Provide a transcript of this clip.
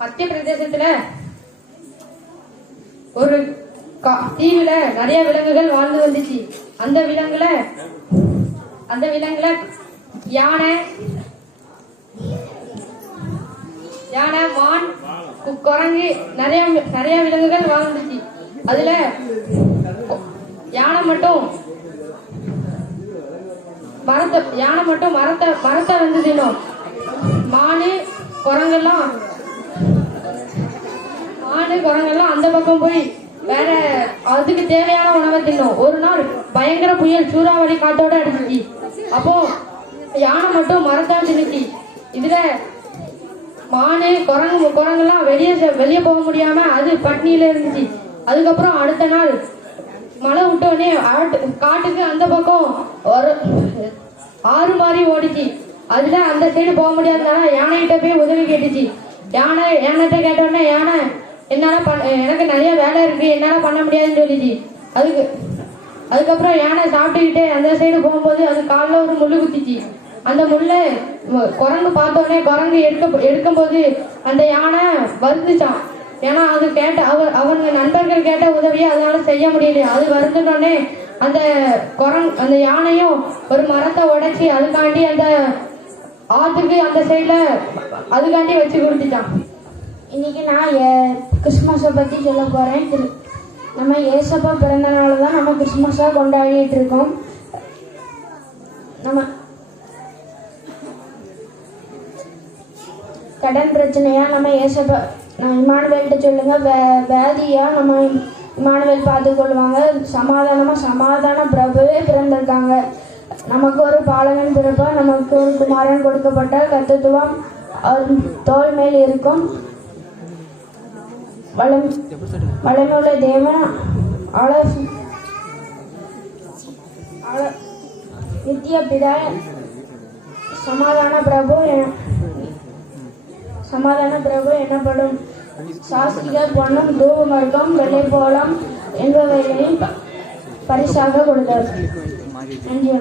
மத்திய பிரதேசத்துல ஒரு தீவுல நிறைய விலங்குகள் வாழ்ந்து வந்துச்சு. அந்த விலங்குல யானை, மான், குரங்கு, நிறைய விலங்குகள் வாழ்ந்துச்சு. அதுல யானை மட்டும் மரத்தை வந்து தின்னும். மானு குரங்கெல்லாம் அந்த பக்கம் போய் வேற அதுக்கு தேவையான உணவை தின்னும். ஒரு நாள் பயங்கர புயல் சூறாவளி காட்டோட அடிச்சிச்சு. அப்போ யானை மட்டும் மரத்தான் தின்னுச்சு. இதுல மானு குரங்கெல்லாம் வெளியே போக முடியாம அது பட்னியில இருந்துச்சு. அதுக்கப்புறம் அடுத்த நாள் மழை விட்டோடனே காட்டுக்கு அந்த பக்கம் ஒரு ஆறு மாதிரி ஓடிச்சு. அதுல அந்த சைடு போக முடியாதனால யானைகிட்ட போய் உதவி கேட்டுச்சு. யானைகிட்ட கேட்டோடனே யானை எனக்கு நிறைய வேலை இருக்கு, என்னால பண்ண முடியாதுன்னு சொல்லிச்சு. அதுக்கப்புறம் யானை சாப்பிட்டுக்கிட்டே அந்த சைடு போகும்போது அது காலில் ஒரு முள்ளு குத்திச்சு. அந்த முள்ளை குரங்கு பார்த்தோடனே குரங்கு எடுக்கும்போது அந்த யானை வருந்துச்சான். ஏன்னா அது அவங்க நண்பர்கள் கேட்ட உதவியை அதனால செய்ய முடியல. அது வருந்துட்டோடனே அந்த யானையும் ஒரு மரத்தை உடைச்சி அதுக்காண்டி அந்த ஆத்துக்கு அந்த சைட்ல அதுக்காண்டி வச்சு கொடுத்துட்டான். இன்னைக்கு நான் கிறிஸ்துமஸை பத்தி சொல்ல போறேன். நம்ம ஏசப்பா பிறந்த நாள் தான் நம்ம கிறிஸ்துமஸா கொண்டாடிட்டு இருக்கோம். நம்ம கடன் பிரச்சனையா நம்ம ஏசப்பா இமானுவேல்கிட்ட சொல்லுங்க, வேதியா நம்ம இமானுவேல் பார்த்து கொள்வாங்க. சமாதான பிரபுவே பிறந்திருக்காங்க. நமக்கு ஒரு பாலகன் பிறப்பா, நமக்கு ஒரு குமாரன் கொடுக்கப்பட்ட கர்த்தத்துவம் அவர் தோல் மேல் இருக்கும். வளமுள்ள தேவன் நித்திய பிதா சமாதான பிரபு எனப்படும். சாஸ்திரிகள் பொன்னும் தூபமர்க்கம் வெள்ளை போலம் என்பவைகளையும் பரிசாக கொடுத்தார். நன்றி.